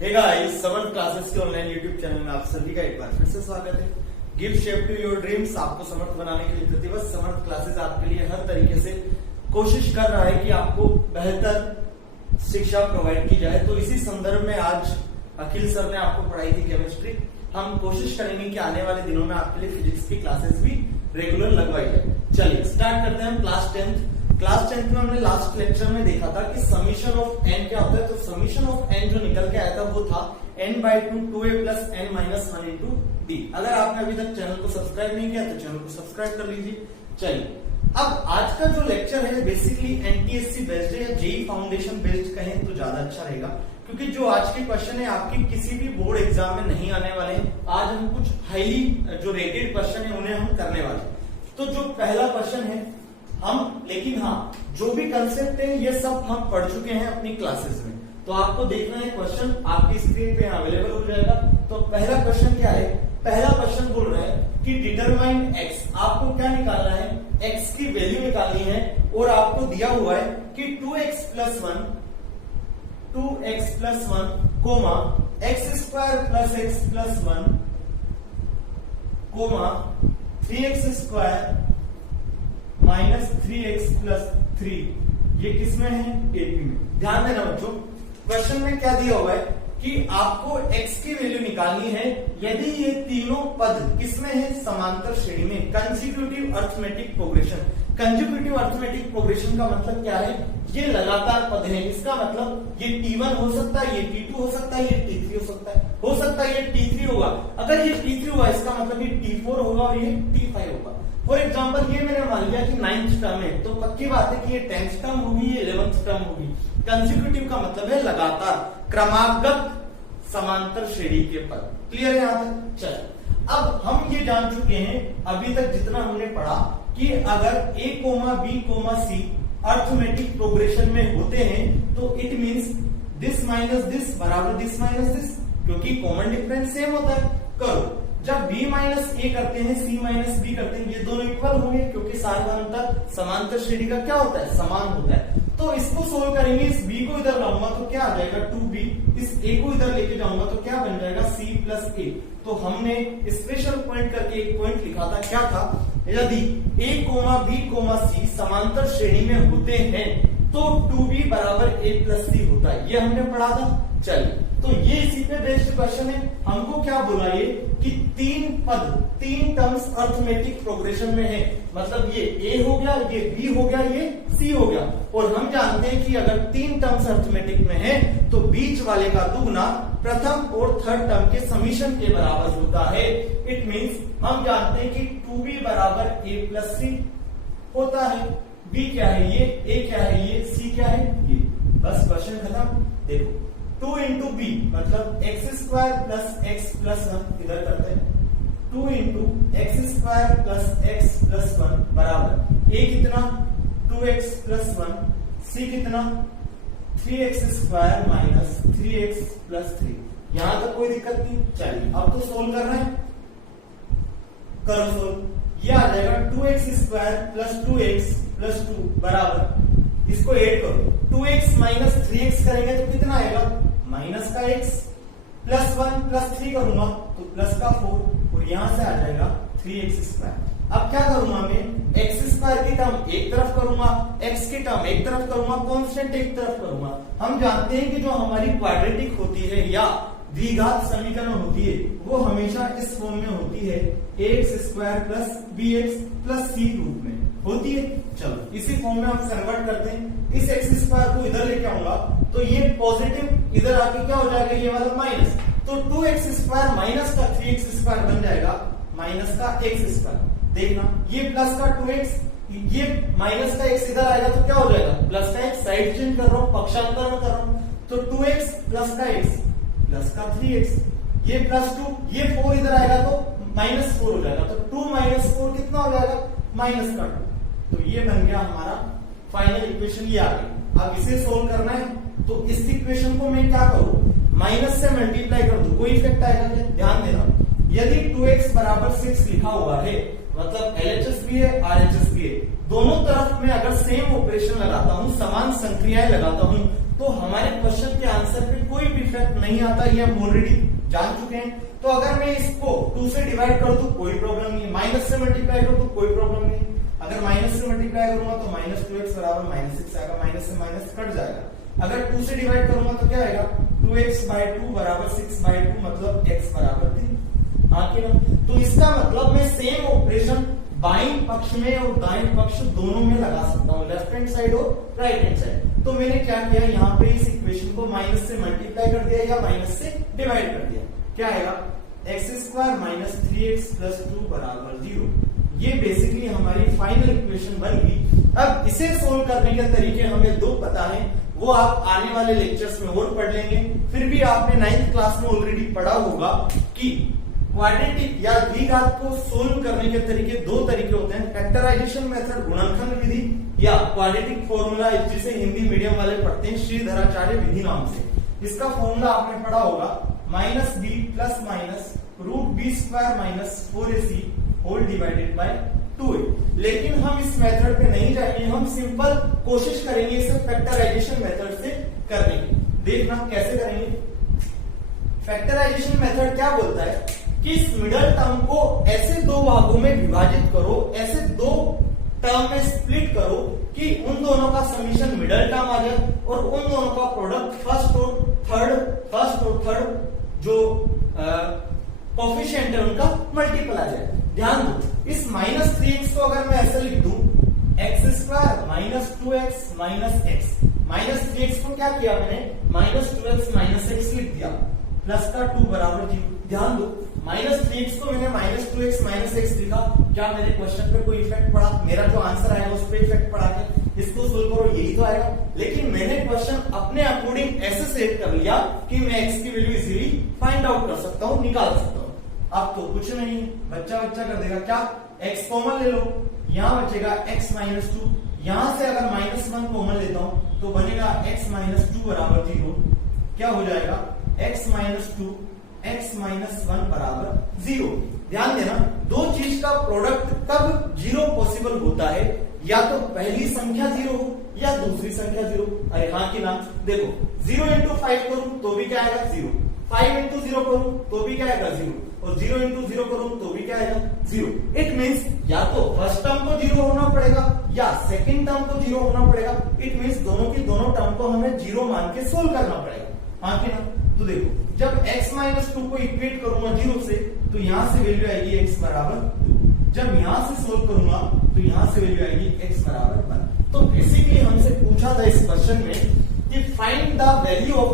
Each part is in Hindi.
हे गाइस, समर्थ क्लासेस के ऑनलाइन यूट्यूब चैनल में आप सभी का एक बार फिर से स्वागत है। Give shape to your dreams. आपको समर्थ बनाने के लिए प्रतिबद्ध समर्थ क्लासेस आपके लिए हर तरीके से कोशिश कर रहा है कि आपको बेहतर शिक्षा प्रोवाइड की जाए। तो इसी संदर्भ में आज अखिल सर ने आपको पढ़ाई थी केमिस्ट्री। हम कोशिश करेंगे कि आने वाले दिनों में आपके लिए फिजिक्स की क्लासेस भी रेगुलर लगवाई जाए। चलिए स्टार्ट करते हैं। क्लास 10th में हमने लास्ट लेक्चर में देखा था कि समीशन ऑफ एन क्या होता है। तो समीशन ऑफ एन जो निकल के आया था वो था n/2 2a + n - 1 × d। अगर आपने अभी तक चैनल को सब्सक्राइब नहीं किया तो चैनल को सब्सक्राइब कर लीजिए। चलिए अब आज का जो लेक्चर है बेसिकली एनटीएससी बेस्ड है या जेईई फाउंडेशन बेस्ड कहें तो ज्यादा अच्छा रहेगा, क्योंकि जो आज के क्वेश्चन है आपके किसी भी बोर्ड एग्जाम में नहीं आने वाले हैं। आज हम कुछ हाईली जो रेटेड क्वेश्चन है उन्हें हम करने वाले हैं। तो जो पहला क्वेश्चन है लेकिन जो भी कंसेप्ट है ये सब हम पढ़ चुके हैं अपनी क्लासेस में। तो आपको देखना है क्वेश्चन आपकी स्क्रीन पे अवेलेबल हो जाएगा। तो पहला क्वेश्चन क्या है? पहला क्वेश्चन बोल रहा है कि डिटरमाइन x। आपको क्या निकालना है? x की वैल्यू निकालनी है और आपको दिया हुआ है कि 2x + 1 coma x² + x + 1 coma 3x² - 3x + 3। ये किसमें है? एपी में। ध्यान देना बच्चों, क्वेश्चन में क्या दिया हुआ है कि आपको x की वैल्यू निकालनी है यदि ये तीनों पद किसमें है? समांतर श्रेणी में। Consecutive arithmetic progression. Consecutive arithmetic progression का मतलब क्या है? ये लगातार पद है। इसका मतलब ये T1 हो सकता है, ये T2 हो सकता है, ये T3 हो सकता है। हो सकता है ये T3 होगा। अगर ये T3 हुआ इसका मतलब ये T4 होगा और ये T5 होगा। फॉर एग्जाम्पल ये मैंने मान लिया कि 9th टर्म है, तो पक्की बात है कि ये 10th टर्म होगी, ये 11th टर्म होगी। कंसेक्यूटिव का मतलब है लगातार क्रमागत समांतर श्रेणी के पद। क्लियर है यहां तक? चलो अब हम ये जान चुके हैं अभी तक जितना हमने पढ़ा कि अगर a, b, c arithmetic progression में होते हैं तो it means this minus this बराबर दिस माइनस दिस, क्योंकि कॉमन डिफरेंस सेम होता है। करो जब b - a करते हैं, c - b करते हैं, ये दोनों इक्वल होंगे क्योंकि सार्वधातुक समांतर श्रेणी का क्या होता है? समान होता है। तो इसको सोल्व करेंगे। इस b को इधर लाऊंगा तो क्या आ जाएगा? 2b। इस a को इधर लेके जाऊंगा तो क्या बन जाएगा? c + a। तो हमने स्पेशल पॉइंट करके एक पॉइंट लिखा था। क्या था? यदि a, b, c समांतर श्रेणी में होते हैं तो 2b = a + c होता है। ये हमने पढ़ा था। चलिए तो ये इसी पे बेस्ड क्वेश्चन है। हमको क्या बोला ये कि तीन टर्म्स अरिथमेटिक प्रोग्रेशन में है। मतलब ये a हो गया, ये b हो गया, ये c हो गया। और हम जानते हैं कि अगर 3 टर्म्स अरिथमेटिक में है तो बीच वाले का दुगना प्रथम और थर्ड टर्म के समीशन के बराबर होता है। इट मींस हम जानते हैं कि 2b = a + c होता है। b क्या है? ये a क्या है? ये c क्या है? ये। बस क्वेश्चन खत्म। देखो 2 × b मतलब x² + x + 1 इधर करते हैं। 2 × x² + x + 1 बराबर a कितना? 2x + 1, c कितना? 3x² - 3x + 3। यहां तक कोई दिक्कत नहीं। चलिए अब तो सोल्व कर रहे हैं। करो सोल्व। ये आ जाएगा 2x² + 2x + 2 बराबर, इसको ऐड करो। 2x - 3x करेंगे तो कितना आएगा? माइनस का x + 1 + 3 करूंगा तो प्लस का 4 और यहां से आ जाएगा 3x²। अब क्या करूंगा मैं? x² की टर्म एक तरफ करूंगा, x की टर्म एक तरफ करूंगा, कांस्टेंट एक तरफ करूंगा। हम जानते हैं कि जो हमारी क्वाड्रेटिक होती है या द्विघात समीकरण होती है वो हमेशा इस फॉर्म में होती है, ax² + bx + c रूप में होती है। चलो इसी फॉर्म में हम कन्वर्ट करते हैं। इस x² को इधर लेके आऊंगा तो ये पॉजिटिव इधर आके क्या हो जाएगा? ये वाला माइनस। तो 2x² माइनस का 3x² बन जाएगा माइनस का x²। देखना ये प्लस का 2x, ये माइनस का x इधर आएगा तो क्या हो जाएगा? प्लस का x। साइड चेंज कर रहा हूं, पक्षांतर में कर रहा हूं। तो 2x प्लस का x प्लस का 3x, ये +2, ये 4 इधर आएगा तो -4 हो जाएगा। तो 2 - 4 कितना हो जाएगा? -2। तो ये बन गया हमारा फाइनल इक्वेशन। ये आ गई। अब इसे सोल्व करना है तो इस इक्वेशन को मैं क्या करूं? माइनस से मल्टीप्लाई कर दूं, कोई इफेक्ट आएगा क्या? ध्यान देना, यदि 2x = 6 लिखा हुआ है मतलब LHS भी है RHS भी है, दोनों तरफ में अगर सेम ऑपरेशन लगाता हूं, समान संक्रियाएं लगाता हूं तो हमारे क्वेश्चन के आंसर पे कोई भी इफेक्ट नहीं आता, ये हम ऑलरेडी जान चुके हैं। तो अगर मैं इसको 2 से डिवाइड कर दूं कोई प्रॉब्लम नहीं, माइनस से मल्टीप्लाई कर दूं कोई प्रॉब्लम नहीं। अगर माइनस से मल्टीप्लाई करूंगा तो -2x बराबर -6 आएगा, माइनस से माइनस कट जाएगा। अगर 2 से डिवाइड करूंगा तो क्या आएगा, 2x/2 बराबर 6/2 मतलब x बराबर 3। हाँ कि ना? तो इसका मतलब मैं सेम ऑपरेशन बाईं पक्ष में और दाएं पक्ष दोनों में लगा सकता हूँ, लेफ्ट हैंड साइड और राइट हैंड साइड। तो मैंने क्या किया, यहाँ पे इस इक्वेशन को माइनस से मल्टीप्लाई कर दिया या माइनस से डिवाइड कर दिया। क्या आएगा, x² - 3x + 2 बराबर 0। ये बेसिकली हमारी फाइनल इक्वेशन बन गई। अब इसे सोल्व करने के तरीके हमें 2 पता है, वो आप आने वाले लेक्चर्स में और पढ़ लेंगे। फिर भी आपने 9th क्लास में ऑलरेडी पढ़ा होगा कि क्वाड्रेटिक या द्विघात को सोल्व करने के तरीके 2 तरीके होते हैं, फैक्टराइजेशन मेथड गुणनखंड विधि या क्वाड्रेटिक फॉर्मूला, जिसे हिंदी मीडियम वाले पढ़ते हैं श्रीधराचार्य विधि नाम से। इसका फॉर्मूला आपने पढ़ा होगा, -b ± √b² - 4ac whole divided by 2a। लेकिन हम इस मेथड पे नहीं जाएंगे, हम सिंपल कोशिश करेंगे इसे फैक्टराइजेशन मेथड से करने की। देखना कैसे करेंगे। फैक्टराइजेशन मेथड क्या बोलता है कि इस मिडल टर्म को ऐसे 2 भागों में विभाजित करो, ऐसे 2 टर्म में स्प्लिट करो कि उन दोनों का समीशन मिडल टर्म आ जाए और उन दोनों का प्रोडक्ट फर्स्ट और थर्ड जो कोफिशिएंट है उनका मल्टीपल आ जाए। ध्यान दो, इस -3x को अगर मैं ऐसे लिख दूं, x² - 2x - x, -3x को क्या किया मैंने, -2x - x लिख दिया, प्लस का 2 बराबर 0। ध्यान दो, -3x को मैंने -2x - x लिखा, क्या मेरे क्वेश्चन पे कोई इफेक्ट पड़ा? मेरा जो आंसर आएगा उस पर इफेक्ट पड़ा क्या? इसको सोल्व करो, यही तो आएगा। लेकिन मैंने क्वेश्चन अपने अकॉर्डिंग ऐसे सेट कर लिया कि मैं x की वैल्यू इजीली फाइंड आउट कर सकता हूँ, निकाल सकता हूँ। अब तो कुछ नहीं, बच्चा कर देगा क्या, x कॉमन ले लो, यहां बचेगा x - 2, यहां से अगर -1 कॉमन लेता हूं तो बनेगा x - 2 बराबर 0। क्या हो जाएगा, x - 2 x - 1 बराबर 0। ध्यान देना, 2 चीज का प्रोडक्ट कब 0 पॉसिबल होता है, या तो पहली संख्या 0 हो या दूसरी संख्या 0। अरे हाँ कि ना? देखो, 0 × 5 करूं तो भी क्या आएगा 0, 5 × 0 करूं तो भी क्या आएगा 0, और 0 × 0 करूं तो भी क्या आएगा 0। इट मींस या तो फर्स्ट टर्म को 0 होना पड़ेगा या सेकंड टर्म को 0 होना पड़ेगा। इट मींस दोनों की दोनों टर्म को हमें 0 मान के सोल्व करना पड़ेगा। हाँ कि ना? तो देखो, जब x - 2 को इक्वेट करूंगा 0 से तो यहां से वैल्यू आएगी x बराबर 2। जब यहां से सोल्व करूंगा तो यहां से वैल्यू आएगी x बराबर 1। तो बेसिकली हमसे पूछा था इस क्वेश्चन में कि find the value of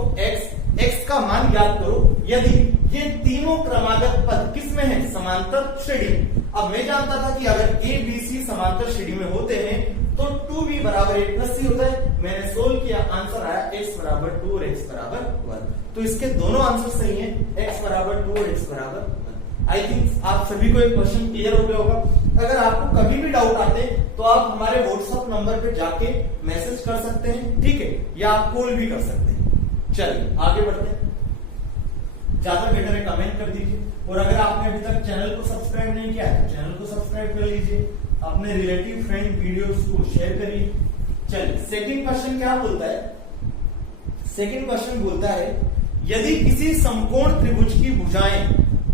x का मान ज्ञात करो यदि ये तीनों क्रमागत पद किसमें है, समांतर श्रेणी में। अब मैं जानता था कि अगर a b c समांतर श्रेणी में होते हैं तो 2b बराबर 8 + c होता है। मैंने सोल्व किया, आंसर आया x बराबर 2 और x बराबर 1। तो इसके दोनों आंसर सही हैं, x बराबर 2 और x बराबर 1। आई थिंक आप सभी को एक क्वेश्चन क्लियर हो गया होगा। अगर आपको कभी भी डाउट आते तो आप हमारे व्हाट्सएप नंबर पे जाके मैसेज कर सकते हैं, ठीक है, या आप कॉल भी कर सकते हैं। चलिए आगे बढ़ते हैं। ज्यादा बेटर है कमेंट कर दीजिए, और अगर आपने अभी तक चैनल को सब्सक्राइब नहीं किया है तो चैनल को सब्सक्राइब कर लीजिए, अपने रिलेटिव फ्रेंड वीडियोस को शेयर करिए। चलिए सेकंड क्वेश्चन क्या बोलता है, सेकंड क्वेश्चन बोलता है यदि किसी समकोण त्रिभुज की भुजाएं,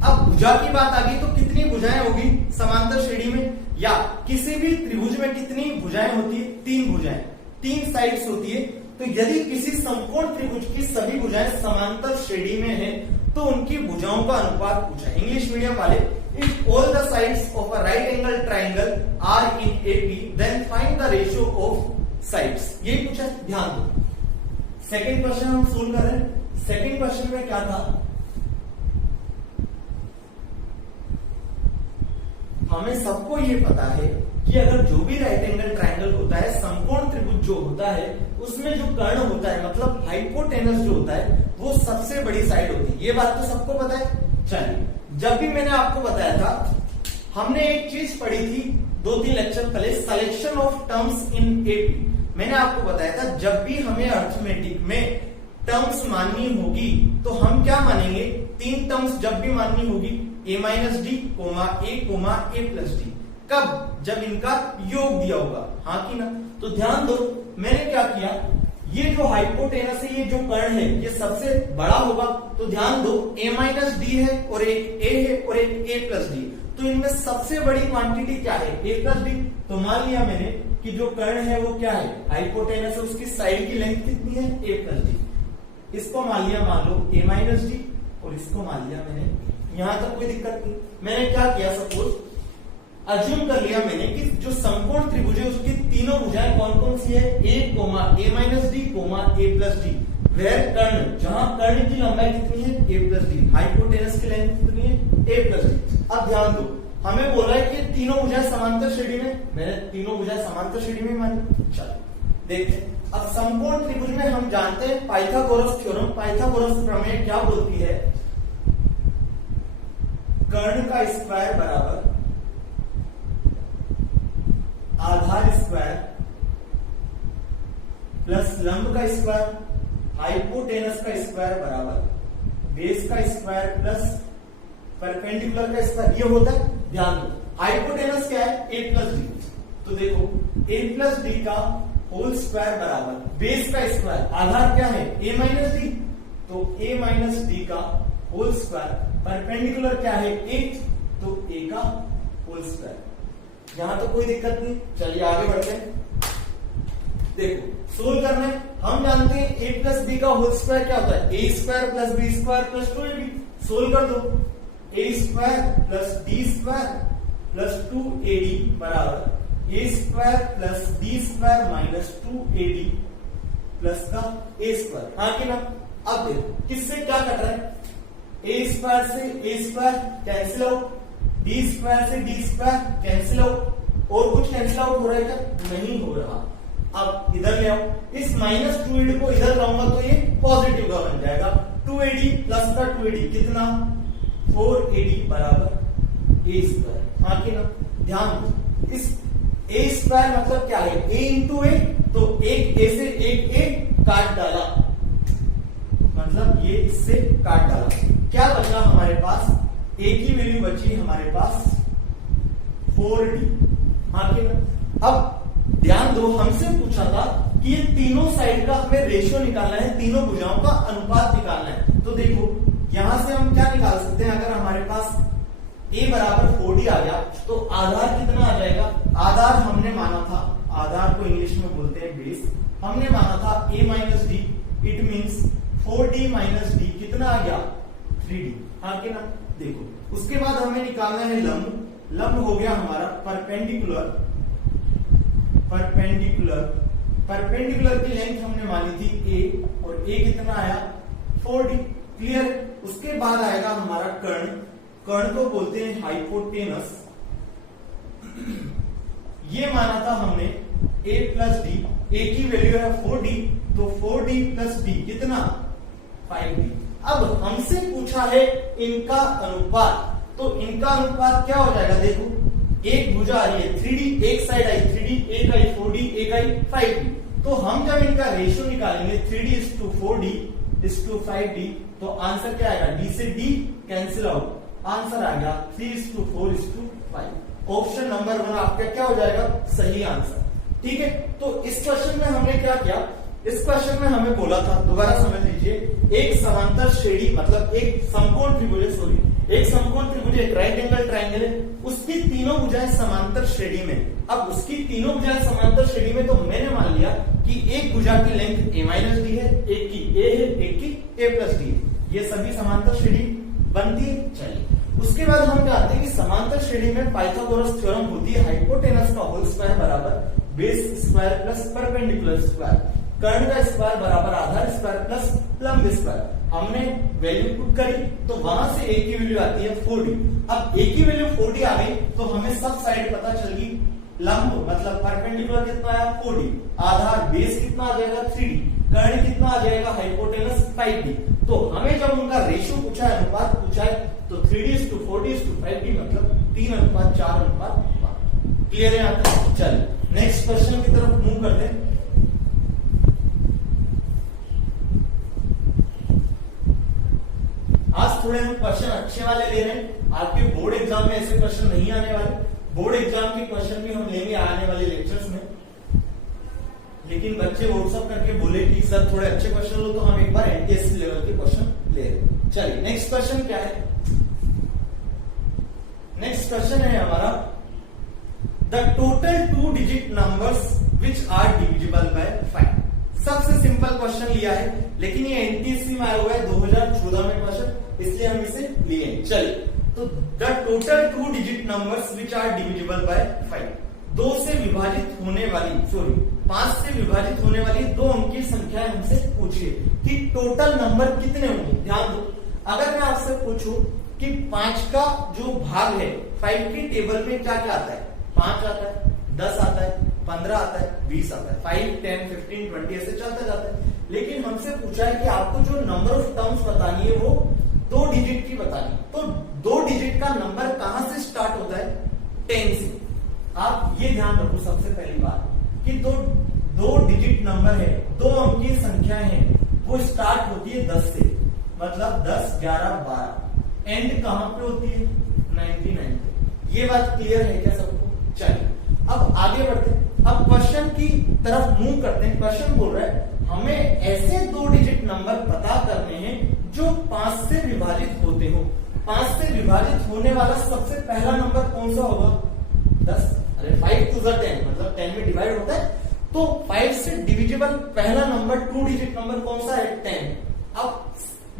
अब भुजा की बात आ गई तो कितनी भुजाएं होगी समांतर श्रेणी में, या किसी भी त्रिभुज में कितनी भुजाएं होती है, 3 भुजाएं, 3 साइड्स होती है। तो यदि किसी समकोण त्रिभुज की सभी भुजाएं समांतर श्रेणी में है तो उनकी भुजाओं का अनुपात पूछा। इंग्लिश मीडियम वाले, if all the sides of a right angle triangle are in AP then find the ratio of sides, यही पूछा। ध्यान दो, सेकंड क्वेश्चन हम सोल्व कर रहे हैं। सेकंड क्वेश्चन में क्या था, हमें सबको ये पता है कि अगर जो भी राइट एंगल ट्राइंगल होता है, समकोण त्रिभुज जो होता है, उसमें जो कर्ण होता है मतलब हाइपोटेनस जो होता है वो सबसे बड़ी साइड होती है। ये बात तो सबको पता है। चलिए, जब भी मैंने आपको बताया था, हमने एक चीज पढ़ी थी 2-3 लेक्चर पहले, selection of terms in AP। मैंने आपको बताया था जब भी हमें अर्थमेटिक में टर्म्स माननी होगी तो हम क्या मानेंगे, 3 टर्म्स जब भी माननी होगी, a - d, a + d। कब, जब इनका योग दिया होगा। हाँ कि ना? तो ध्यान दो, मैंने क्या किया, ये जो हाइपोटेनस है, ये जो कर्ण है, ये सबसे बड़ा होगा। तो ध्यान दो, a माइनस डी है और एक a है और एक a प्लस डी। तो इनमें सबसे बड़ी क्वांटिटी क्या है? a plus D. तो मान लिया मैंने कि जो कर्ण है वो क्या है? हाइपोटेनस है, उसकी साइड की लेंथ कितनी है? a plus D. इसको मान लिया, मान लो a माइनस डी, और इसको मान लिया मैंने। यहां तक कोई दिक्कत नहीं। मैंने क्या किया, सपोज अज्यूम कर लिया मैंने कि जो समकोण त्रिभुज है उसकी तीनों भुजाएं कौन कौन सी है? a minus D, a plus D. Where कर्ण, जहां कर्ण की लंबाई कितनी है? a plus D. हाइपोटेनस की लेंथ कितनी है? a plus D. अब ध्यान दो, हमें बोला है कि तीनों भुजाएं समांतर श्रेणी में। मैंने तीनों भुजाएं समांतर श्रेणी में मानी। चलो देखते हैं। अब समकोण त्रिभुज में हम जानते हैं पाइथागोरस थ्योरम, पाइथागोरस प्रमेय क्या बोलती है? कर्ण का स्क्वायर बराबर आधार स्क्वायर प्लस लंब का स्क्वायर, हाइपोटेनस का स्क्वायर बराबर बेस का स्क्वायर प्लस परपेंडिकुलर का स्क्वायर। ये होता है, ध्यान दो, हाइपोटेनस क्या है? a plus D. तो देखो a प्लस डी का होल स्क्वायर बराबर बेस का स्क्वायर, आधार क्या है? a minus D. तो a माइनस डी का होल स्क्वायर, परपेंडिकुलर क्या है? a, तो a का होल स्क्वायर। यहां तो कोई दिक्कत नहीं। चलिए आगे बढ़ते हैं। देखो सोल्व करना है। हम जानते हैं a प्लस बी का होल स्क्वायर क्या होता है? a square plus B square plus 2ab। Solve कर दो, a square plus D square plus 2ad बराबर a square plus D square minus 2ad plus का a स्क्वायर। हाँ कि ना? अब देखो किससे क्या कट रहा है? a स्क्वायर से a square cancel out, D square से डी स्क्वायर कैंसिल आउट, और कुछ कैंसिल आउट हो रहा है क्या? नहीं हो रहा। अब इधर ले आओ, इस माइनस 2ad को इधर लाऊंगा तो ये पॉजिटिव का बन जाएगा। 2ad प्लस का 2ad कितना? 4ad बराबर a स्क्वायर। हाँ कि ना? ध्यान दो, इस a स्क्वायर मतलब क्या है? a इंटू a, तो एक a से एक a काट डाला, मतलब ये इससे काट डाला। क्या बचा हमारे पास? a की वैल्यू बची हमारे पास 4d। हाँ कि ना? अब ध्यान दो, हमसे पूछा था कि ये तीनों साइड का हमें रेशियो निकालना है, तीनों भुजाओं का अनुपात निकालना है। तो देखो यहां से हम क्या निकाल सकते हैं? अगर हमारे पास a बराबर 4d आ गया तो आधार कितना आ जाएगा? आधार हमने माना था, आधार को इंग्लिश में बोलते हैं बेस। हमने माना था a minus D, it means 4d minus D कितना आ गया? 3d। हाँ कि ना? देखो उसके बाद हमें निकालना है लंब। लंब हो गया हमारा परपेंडिकुलर, परपेंडिकुलर की लेंथ हमने मानी थी a, और a कितना आया? 4d। क्लियर? उसके बाद आएगा हमारा कर्ण। कर्ण को बोलते हैं हाइपोटेनस। ये माना था हमने a प्लस डी, a की वैल्यू है 4d, तो 4d प्लस d कितना? 5d। अब हमसे पूछा है इनका अनुपात, तो इनका अनुपात क्या हो जाएगा? देखो एक भुजा आ रही है 3d, एक साइड आई 3d, एक आई 4d, एक आई 5d। तो हम जब इनका रेशियो निकालेंगे 3d/4d 5d, तो आंसर क्या आएगा? d से d कैंसिल आउट, आंसर आ गया 3/4/5। ऑप्शन नंबर 1 आपका क्या हो जाएगा? सही आंसर। ठीक है, तो इस क्वेश्चन में हमने क्या किया? इस क्वेश्चन में हमें बोला था, दोबारा समझ लीजिए, एक समांतर श्रेणी मतलब एक समकोण त्रिभुज है, सॉरी एक समकोण त्रिभुज, एक राइट एंगल ट्रायंगल है, उसकी तीनों भुजाएं समांतर श्रेणी में। अब उसकी तीनों भुजाएं समांतर श्रेणी में, तो मैंने मान लिया कि एक भुजा की लेंथ a माइनस डी है, एक की a है, एक की a प्लस डी है। ये सभी समांतर श्रेणी बनती है। चलिए उसके बाद हम जानते हैं कि समांतर श्रेणी में पाइथागोरस थ्योरम होती है हाइपोटेनस का होल स्क्वायर बराबर base square plus perpendicular square, कर्ण का स्क्वायर बराबर आधार स्क्वायर प्लस लंब स्क्वायर। हमने वैल्यू पुट करी तो वहां से a की वैल्यू आती है 4d। अब a की वैल्यू 4d आ गई तो हमें सब साइड पता चल गई। लंब मतलब परपेंडिकुलर कितना आया? 4d, आधार बेस कितना आ जाएगा? 3d, कर्ण कितना आ जाएगा? Hypotenuse 5d। तो हमें जब उनका रेशियो पूछा है, अनुपात पूछा है, तो 3d/4d/5d मतलब 3:4:5। क्लियर है यहाँ तक? चलिए नेक्स्ट क्वेश्चन की तरफ मूव करते हैं। आज थोड़े हम क्वेश्चन अच्छे वाले ले रहे हैं, आपके बोर्ड एग्जाम में ऐसे क्वेश्चन नहीं आने वाले। बोर्ड एग्जाम के क्वेश्चन भी हम लेंगे आने वाले लेक्चर्स में। लेकिन बच्चे व्हाट्सअप करके बोले कि सर थोड़े अच्छे क्वेश्चन लो, तो हम एक बार एनटीएससी लेवल के क्वेश्चन ले रहे। चलिए नेक्स्ट क्वेश्चन क्या है। नेक्स्ट क्वेश्चन है हमारा the total 2 digit numbers which are divisible by 5। सबसे सिंपल क्वेश्चन लिया है, लेकिन ये एनटीएससी में आया हुआ है 2014 में क्वेश्चन, इसलिए हम इसे लिए। चलिए, तो the total 2 digit numbers which are divisible by 5, 2 से विभाजित होने वाली 5 से विभाजित होने वाली 2 अंक की संख्या हमसे पूछिए कि टोटल नंबर कितने होंगे। ध्यान दो, अगर मैं आपसे पूछूं कि 5 का जो भाग है 5 की टेबल में क्या क्या आता है, 5 आता है, 10 आता है, 15 आता है, 20 आता है, 5, 10, 15, 20 ऐसे चलता जाता है। लेकिन हमसे पूछा है कि आपको जो नंबर ऑफ टर्म्स बतानी है वो 2 डिजिट की बतानी है। तो 2 डिजिट का नंबर कहां से स्टार्ट होता है, 10 से। आप ये ध्यान रखो सबसे पहली बात कि 2 डिजिट नंबर है, 2 अंक की संख्या है, वो स्टार्ट होती है 10 से, मतलब 10, 11, 12। एंड कहां पे होती है, 99 पे। ये बात क्लियर है क्या सबको। चलिए अब आगे बढ़ते हैं, अब क्वेश्चन की तरफ मूव करते हैं। क्वेश्चन बोल रहा है हमें ऐसे 2 डिजिट नंबर पता करने हैं जो 5 से विभाजित होते हो। 5 से विभाजित होने वाला सबसे पहला नंबर कौन सा होगा, 10। अरे 5 to the 10 मतलब 10 में डिवाइड होता है, तो 5 से डिविजिबल पहला नंबर 2 डिजिट नंबर कौन सा है, 10। अब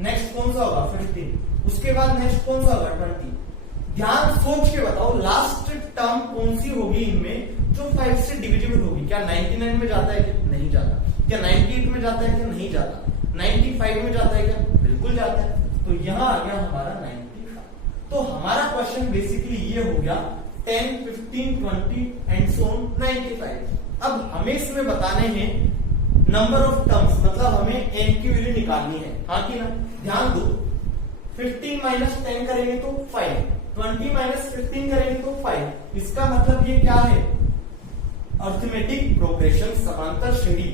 नेक्स्ट कौन सा होगा, 15। उसके बाद नेक्स्ट कौन सा होगा, 20। ध्यान सोच के बताओ लास्ट टर्म कौन सी होगी इनमें जो 5 से डिविजिबल होगी। क्या 99 में जाता है क्या, नहीं जाता। क्या 98 में जाता है क्या, नहीं जाता। 95 में जाता है क्या, बिल्कुल जाता है। तो यहां आ गया हमारा 95। तो हमारा क्वेश्चन बेसिकली ये हो गया 10, 15, 20 एंड सो ऑन 95। अब हमें इसमें बताने हैं नंबर ऑफ टर्म्स, मतलब हमें n की वैल्यू निकालनी है, हाँ कि ना। ध्यान दो, 15 माइनस 10 करेंगे तो 5, 20 माइनस 15 करेंगे तो 5। इसका मतलब ये क्या है, अर्थमेटिक प्रोग्रेशन, समांतर श्रेणी,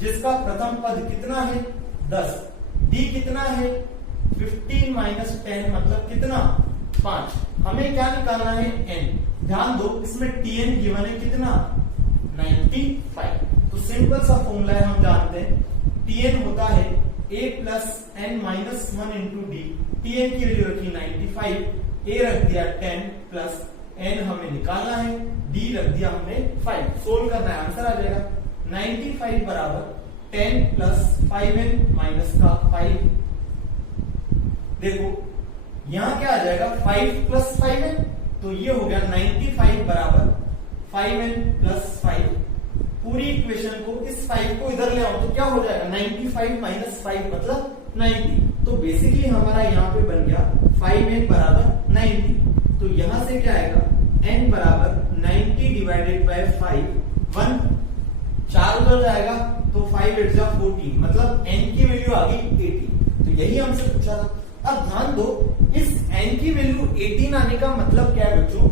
जिसका प्रथम पद कितना है, 10। डी कितना है, 15 माइनस 10 मतलब कितना, 5। हमें क्या निकालना है, n। ध्यान दो, इसमें tn गिवन है कितना, 95। तो सिंपल सा फॉर्मूला है, हम जानते हैं tn होता है a plus n minus 1 into D. tn की वैल्यू रखी 95, a रख दिया 10 प्लस n हमें निकालना है, d रख दिया हमने 5। सोल्व करना है, आंसर आ जाएगा 95 बराबर 10 प्लस 5n माइनस का 5। देखो यहां क्या आ जाएगा, 5 प्लस 5n, तो ये हो गया 95 बराबर 5n प्लस 5। पूरी इक्वेशन को, इस 5 को इधर ले आओ तो क्या हो जाएगा, 95 माइनस 5 मतलब 90। तो बेसिकली हमारा यहाँ पे बन गया 5n बराबर 90। तो यहां से क्या आएगा, n बराबर 90 डिवाइडेड बाय 5, 1 4 उधर जाएगा तो 5 8 जा 40, मतलब n की वैल्यू आ गई 80। तो यही हमसे पूछा था। अब ध्यान दो, इस n की वैल्यू 18 आने का मतलब क्या है बच्चों,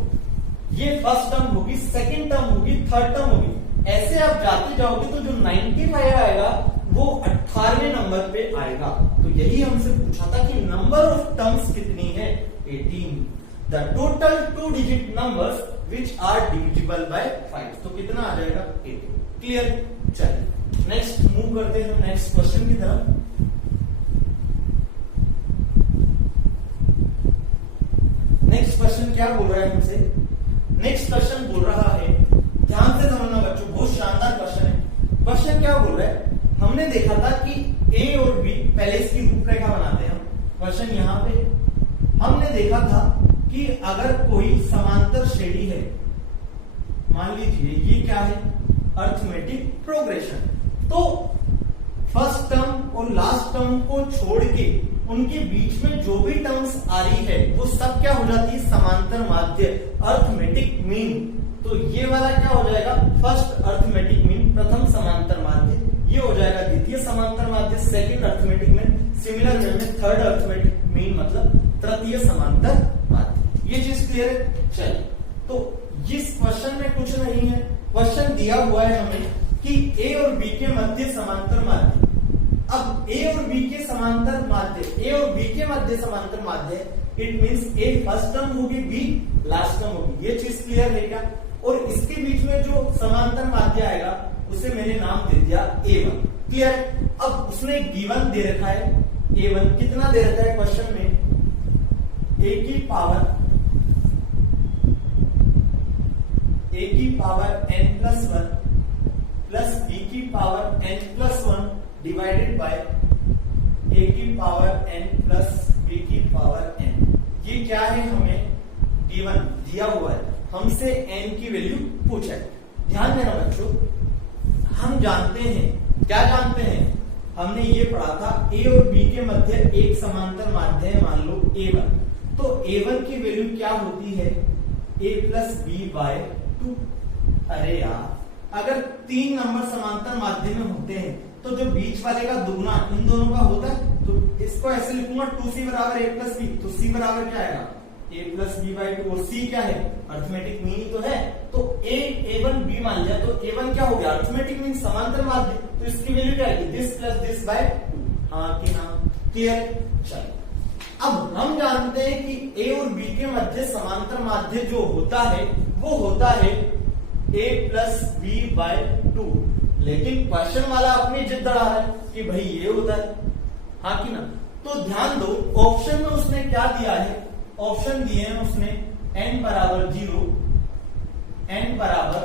ये फर्स्ट टर्म होगी, सेकंड टर्म होगी, थर्ड टर्म होगी। ऐसे आप जाते जाओगे तो जो 95 आएगा वो 18वें नंबर पे आएगा। तो यही हमसे पूछा था कि नंबर ऑफ टर्म्स कितनी है, 18। The total 2 digit numbers which are divisible by 5, तो कितना आ जाएगा, 18। क्लियर। चलिए नेक्स्ट मूव करते हैं नेक्स्ट क्वेश्चन की तरफ। नेक्स्ट क्वेश्चन क्या बोल रहा है हमसे, नेक्स्ट क्वेश्चन बोल रहा है, ध्यान से समझना बच्चों, बहुत शानदार क्वेश्चन है। क्वेश्चन क्या बोल रहा है, हमने देखा था कि ए और बी, पहले इसकी रूपरेखा बनाते हैं हम। क्वेश्चन यहाँ पे हमने देखा था कि अगर कोई समांतर श्रेणी है, मान लीजिए ये क्या है, अर्थमेटिक प्रोग्रेशन, तो फर्स्ट टर्म और लास्ट टर्म को छोड़ के उनके बीच में जो भी टर्म्स आ रही है वो सब क्या हो जाती है, समांतर माध्य, अर्थमेटिक मीन। तो ये वाला क्या हो जाएगा, फर्स्ट अर्थमेटिक मीन, प्रथम समांतर माध्य। ये हो जाएगा द्वितीय समांतर माध्य, second arithmetic mean. Similar way में थर्ड अर्थमेटिक मीन मतलब तृतीय समांतर माध्य। ये चीज क्लियर है। चलिए, तो इस क्वेश्चन में कुछ नहीं है, क्वेश्चन दिया हुआ है हमें कि ए और बी के मध्य समांतर माध्य। अब ए और बी के समांतर माध्य, ए और बी के मध्य समांतर माध्य, it means A first term होगी, बी लास्ट टर्म होगी। ये चीज क्लियर है क्या। और इसके बीच में जो समांतर माध्य आएगा उसे मैंने नाम दे दिया A1। क्लियर? अब उसने गिवन दे रखा है A1, कितना दे रखा है क्वेश्चन में, a की power n plus 1 plus b की power n plus 1 divided by a की पावर n प्लस b की पावर n। ये क्या है, हमें गिवन दिया हुआ है, हमसे n की वैल्यू पूछा है। ध्यान देना बच्चों, हम जानते हैं, क्या जानते हैं, हमने ये पढ़ा था a और b के मध्य एक समांतर माध्य है, मान लो A1, तो A1 की वैल्यू क्या होती है, a प्लस बी बाय 2। अरे यार, अगर 3 नंबर समांतर माध्य में होते हैं तो जो बीच वाले का दुगना इन दोनों का होता है, तो इसको ऐसे लिखूंगा 2c बराबर a प्लस बी, तो c बराबर क्या आएगा, a प्लस बी बाई 2, और c क्या है, अर्थमेटिक मीन तो है, तो a1 b मान लिया, तो a1 क्या हो गया, अर्थमेटिक मीन समांतर माध्य, तो इसकी वैल्यू क्या आएगी, दिस प्लस दिस बाय 2। हाँ कि ना, क्लियर? चलो, अब हम जानते हैं कि a और b के मध्य समांतर माध्य जो होता है वो होता है a प्लस बी बाय 2, लेकिन क्वेश्चन वाला अपनी जिद बढ़ा रहा है कि भाई ये होता है, हाँ कि ना। तो ध्यान दो, ऑप्शन में उसने क्या दिया है, ऑप्शन दिए हैं उसने n बराबर 0, n बराबर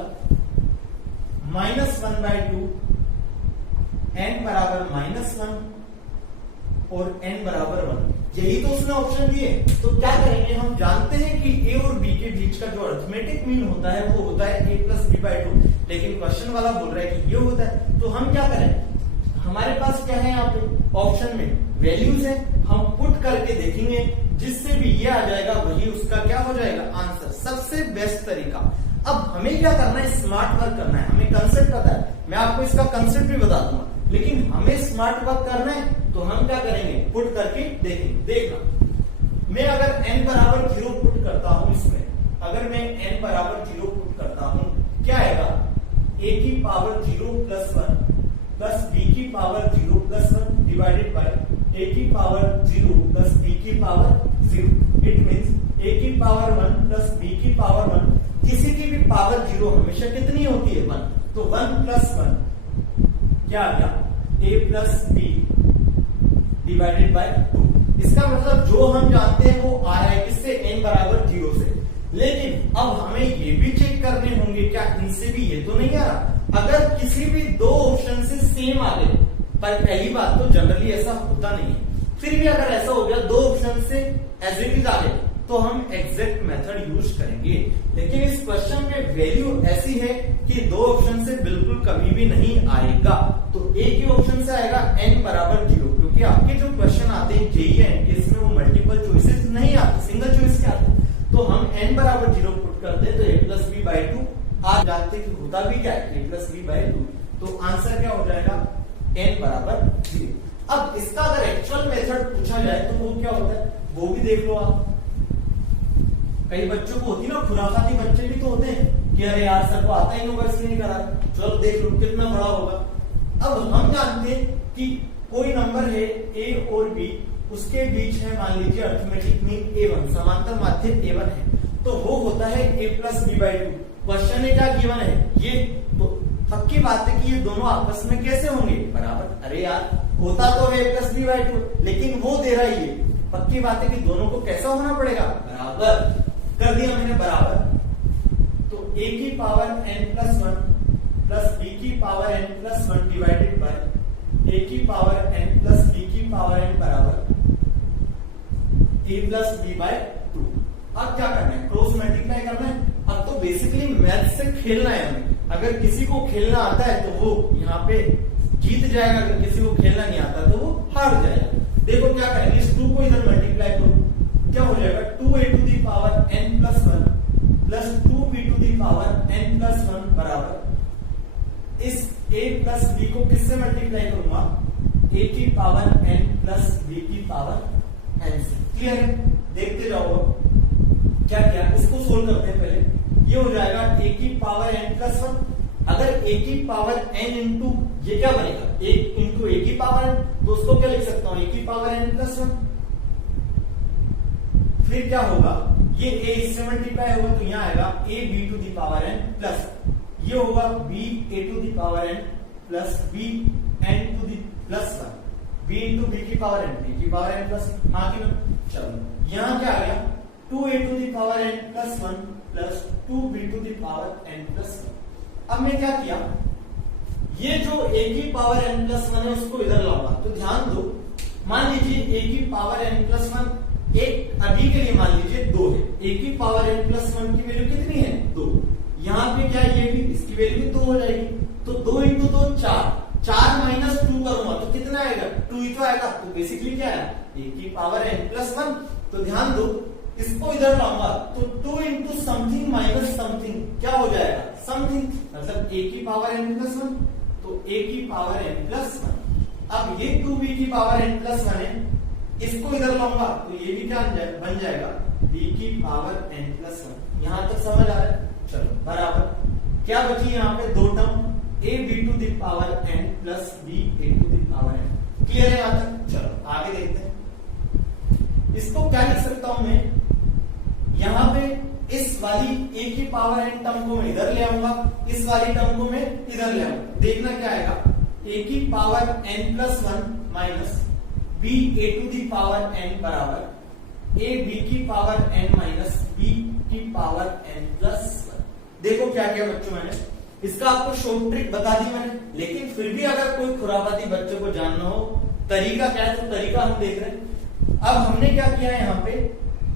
-1/2, n बराबर -1 और n बराबर 1, यही तो उसने ऑप्शन दिए। तो क्या करेंगे, हम जानते हैं कि a और b के बीच का जो अर्थमेटिक मीन होता है वो होता है a प्लस बी बाई 2, लेकिन क्वेश्चन वाला बोल रहा है कि ये होता है, तो हम क्या करें, हमारे पास क्या है यहाँ पे ऑप्शन में वैल्यूज है, हम पुट करके देखेंगे, जिससे भी ये आ जाएगा वही उसका क्या हो जाएगा, आंसर। सबसे बेस्ट तरीका, अब हमें क्या करना है, स्मार्ट वर्क करना है, हमें कंसेप्ट पता है, मैं आपको इसका कंसेप्ट भी बता दूंगा, लेकिन हमें स्मार्ट वर्क करना है, तो हम क्या करेंगे, पुट करके देखेंगे। देखना, मैं अगर n बराबर 0 पुट करता हूं इसमें, अगर मैं n बराबर 0 पुट करता हूं, क्या आएगा, a की पावर 0 प्लस 1 प्लस b की power 0 plus 1 divided by a की पावर 0 प्लस b की पावर 0। इट मीन्स a की पावर 1 प्लस b की पावर 1, किसी की भी पावर 0 हमेशा कितनी होती है, 1, तो 1 प्लस 1 क्या आ गया, a plus b divided by 2। इसका मतलब जो हम जानते हैं वो आ रहा है किससे, n बराबर 0 से, लेकिन अब हमें ये भी चेक करने होंगे क्या इनसे भी ये तो नहीं आ रहा। अगर किसी भी दो ऑप्शन से सेम आ गए, पर पहली बात तो जनरली ऐसा होता नहीं है, फिर भी अगर ऐसा हो गया दो ऑप्शन से एज इट इज आ गए, तो हम एग्जैक्ट मेथड यूज करेंगे। लेकिन इस क्वेश्चन में वैल्यू ऐसी है कि दो ऑप्शन से बिल्कुल कभी भी नहीं आएगा, तो एक ही ऑप्शन से आएगा n बराबर 0, क्योंकि आपके जो क्वेश्चन आते हैं जेईई एंट्री इसमें वो मल्टीपल चॉइसेस नहीं आते, सिंगल चॉइस के आते, तो हम n बराबर 0 पुट करते हैं, तो a प्लस बी बाई 2, आप जानते कि होता भी क्या है, a प्लस बी बाई 2, तो आंसर क्या हो जाएगा, n बराबर 0। अब इसका अगर एक्चुअल मेथड पूछा जाए तो वो क्या होता है, वो भी देख लो आप। कई बच्चों को होती ना, खुराफाती बच्चे भी तो होते हैं कि अरे यार सर को आता ही होगा इसलिए नहीं करा, चलो देख लो कितना बड़ा होगा। अब हम जानते हैं कि कोई नंबर है a और b, उसके बीच है मान लीजिए अर्थमेटिक मीन a1, समांतर माध्य a1 है, तो वो होता है a plus B by 2। Question में क्या गिवन है, ये तो पक्की बात है कि ये दोनों आपस में कैसे होंगे, बराबर। अरे यार होता तो a प्लस बी बाई 2, लेकिन वो दे रहा है, ये पक्की बात है कि दोनों को कैसा होना पड़ेगा, बराबर। कर दिया मैंने बराबर, तो a की power n plus 1 plus b की power n plus 1 divided by a की पावर n प्लस b की पावर n बराबर a प्लस b बाय 2। अब क्या करना है, क्रॉस मल्टीप्लाई करना है। अब तो बेसिकली मैथ से खेलना है हमें, अगर किसी को खेलना आता है तो वो यहाँ पे जीत जाएगा, अगर किसी को खेलना नहीं आता तो वो हार जाएगा। देखो क्या करेंगे, इस 2 को इधर मल्टीप्लाई करो, क्या हो जाएगा, 2a to the power n plus 1 plus 2b to the power n plus 1 बराबर, इस a प्लस b को किससे मल्टीप्लाई करूंगा, a की पावर n प्लस b की पावर n से। क्लियर है, देखते जाओ क्या क्या, इसको सोल्व करते हैं पहले। ये हो जाएगा a की पावर n प्लस 1, अगर a की पावर n इंटू ये क्या बनेगा, 1 इंटू a की पावर n, तो उसको क्या लिख सकता हूं, a की पावर n प्लस 1। फिर क्या होगा, ये a इससे मल्टीप्लाई होगा तो यहाँ आएगा a b to the power n plus, ये होगा B A to the power N plus B N to the plus 1, B into B की पावर एन, बी की पावर एन प्लस, हाँ कि ना। चलो यहाँ क्या आ गया, 2a to the power N plus 1 plus 2b to the power N plus 1। अब मैं क्या किया, ये जो a की पावर n प्लस 1 है उसको इधर लाऊंगा। तो ध्यान दो, मान लीजिए a की पावर n प्लस 1 एक अभी के लिए मान लीजिए 2 है, a की पावर n प्लस 1 की वैल्यू कितनी है 2। यहाँ पे क्या है, ये भी इसकी वैल्यू भी 2 हो जाएगी। तो 2 इंटू 2 4, 4 माइनस 2 करूंगा तो कितना आएगा, 2 ही तो आएगा। तो बेसिकली क्या है, a की पावर n प्लस 1। तो ध्यान दो, इसको इधर लाऊंगा तो 2 इंटू समथिंग माइनस समथिंग क्या हो जाएगा, समथिंग, मतलब a की पावर n प्लस 1, तो a की पावर n प्लस 1। अब ये 2b की पावर n प्लस 1 है, इसको इधर लाऊंगा तो ये भी क्या बन जाएगा, b की पावर n प्लस 1। यहां तक समझ आ रहा है। चलो बराबर क्या बची यहाँ पे, दो term a b to the power n plus b a to the power n। Clear है यहां तक। चलो आगे देखते हैं, इसको क्या लिख सकता हूं मैं, यहां पे इस वाली a की पावर n टर्म को मैं इधर ले आऊंगा, इस वाली टर्म को मैं इधर ले आऊंगा। देखना क्या आएगा, a की power n plus 1 minus b a to the power n बराबर a b की पावर n माइनस b की पावर n प्लस 1। देखो क्या क्या बच्चों, मैंने इसका आपको शॉर्ट ट्रिक बता दी मैंने, लेकिन फिर भी अगर कोई खुरापाती बच्चों को जानना हो तरीका क्या है तो तरीका हम देख रहे हैं। अब हमने क्या किया है, यहाँ पे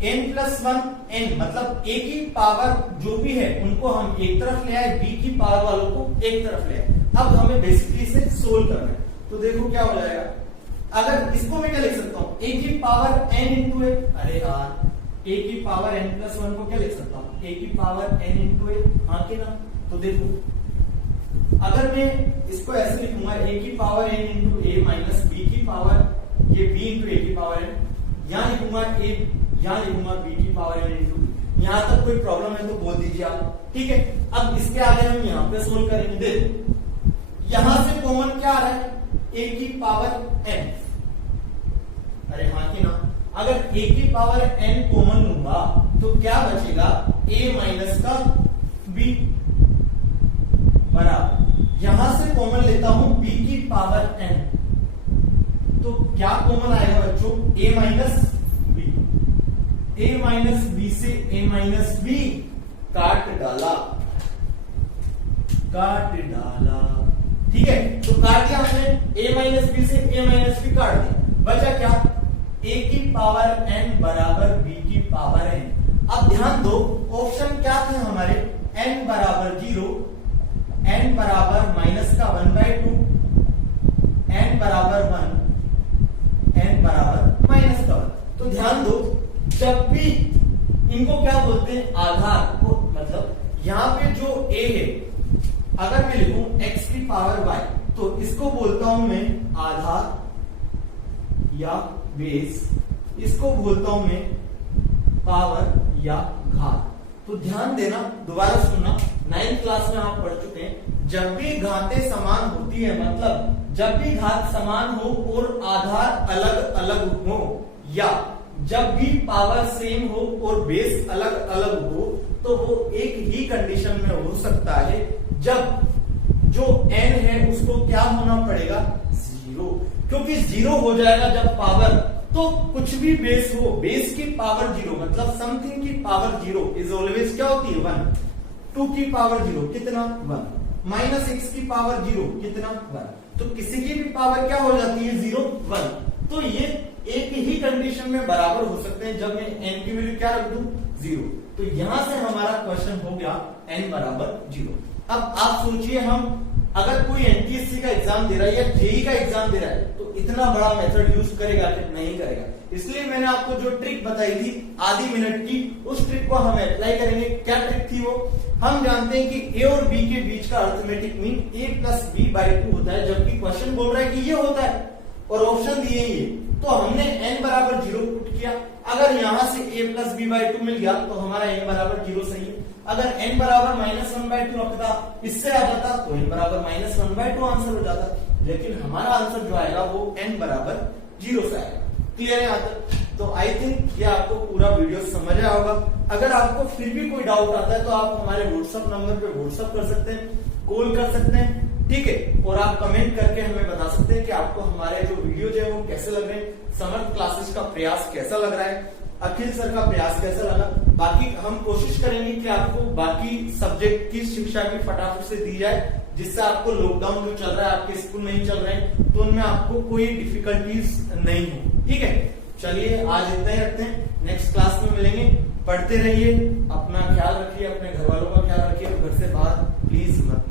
n प्लस 1 n मतलब a की पावर जो भी है उनको हम एक तरफ ले आए, b की पावर वालों को एक तरफ ले आए। अब हमें बेसिकली इसे सोल्व करना है। तो देखो क्या हो जाएगा, अगर इसको मैं क्या लिख सकता हूँ, a की पावर n इंटू ए, अरे यार a की पावर n प्लस 1 को क्या लिख सकता हूँ, a की पावर n इंटू ए, हाँ कि ना। तो देखो अगर मैं इसको ऐसे लिखूंगा, a की पावर n इंटू ए माइनस b की पावर ये b इंटू ए की पावर n, यहां लिखूंगा a, यहां लिखूंगा b की पावर n इंटू b। यहां तक कोई प्रॉब्लम है तो बोल दीजिए आप, ठीक है। अब इसके आगे हम यहाँ पे सोल्व करेंगे। देखो यहां से कॉमन क्या आ रहा है, a की पावर n, अरे हाँ कि ना। अगर a की पावर n कॉमन लूंगा तो क्या बचेगा, a माइनस का b बराबर, यहां से कॉमन लेता हूं b की पावर n, तो क्या कॉमन आएगा बच्चों, a minus b, a minus b से a माइनस b काट डाला, काट डाला, ठीक है। तो काट दिया हमने, a माइनस b से a माइनस b काट दिया, बचा क्या, a की पावर n बराबर b की पावर n। अब ध्यान दो, ऑप्शन क्या थे हमारे, n बराबर 0, n बराबर माइनस का 1/2, n बराबर 1, n बराबर माइनस का 1। तो ध्यान दो, जब भी इनको क्या बोलते हैं, आधार को, मतलब यहाँ पे जो a है, अगर मैं लिखूं x की पावर y, तो इसको बोलता हूं मैं आधार या बेस, इसको बोलता हूं मैं पावर या घात। तो ध्यान देना, दोबारा सुनना, 9th क्लास में आप पढ़ चुके हैं, जब भी घातें समान होती है, मतलब जब भी घात समान हो और आधार अलग अलग हो, या जब भी पावर सेम हो और बेस अलग अलग हो, तो वो एक ही कंडीशन में हो सकता है, जब जो n है उसको क्या होना पड़ेगा, 0, क्योंकि 0 हो जाएगा जब पावर, तो कुछ भी बेस हो, बेस की पावर 0 मतलब समथिंग की पावर 0 इज ऑलवेज क्या होती है 1, 2 की पावर 0 कितना 1, माइनस x की पावर 0 कितना 1, तो किसी की भी पावर क्या हो जाती है 0 1। तो ये एक ही कंडीशन में बराबर हो सकते हैं, जब मैं n की वैल्यू क्या रख दूं 0। तो यहां से हमारा क्वेश्चन हो गया n बराबर 0। अब आप सोचिए, हम अगर कोई एनटीएससी का एग्जाम दे रहा है या जेई का एग्जाम दे रहा है, तो इतना बड़ा मेथड यूज करेगा कि नहीं करेगा। इसलिए मैंने आपको जो ट्रिक बताई थी आधी मिनट की, उस ट्रिक को हम अप्लाई करेंगे। क्या ट्रिक थी वो, हम जानते हैं कि a और b के बीच का arithmetic mean a plus b/2 होता है, जबकि क्वेश्चन बोल रहा है कि ये होता है और ऑप्शन दिए ही है। तो हमने n बराबर 0 पुट किया, अगर यहां से a प्लस b/2 मिल गया तो हमारा n बराबर 0 सही है। अगर n बराबर माइनस 1/2 रखता, इससे आ जाता तो n बराबर माइनस 1/2 आंसर हो जाता, लेकिन हमारा आंसर जो आएगा वो n बराबर 0 से आएगा। क्लियर है यहाँ तक। तो आई थिंक ये आपको पूरा वीडियो समझ आया होगा। अगर आपको फिर भी कोई डाउट आता है तो आप हमारे व्हाट्सएप नंबर पे व्हाट्सएप कर सकते हैं, कॉल कर सकते हैं, ठीक है। और आप कमेंट करके हमें बता सकते हैं कि आपको हमारे जो वीडियो जो है वो कैसे लग रहे हैं, समर्थ क्लासेस का प्रयास कैसा लग रहा है, अखिल सर का प्रयास कैसा लगा। बाकी हम कोशिश करेंगे कि आपको बाकी सब्जेक्ट की शिक्षा भी फटाफट से दी जाए, जिससे आपको लॉकडाउन जो चल रहा है, आपके स्कूल नहीं चल रहे हैं, तो उनमें आपको कोई डिफिकल्टीज नहीं हो, ठीक है। चलिए आज इतना ही रखते हैं, नेक्स्ट क्लास में मिलेंगे। पढ़ते रहिए, अपना ख्याल रखिए, अपने घर वालों का ख्याल रखिए, और घर से बाहर प्लीज मत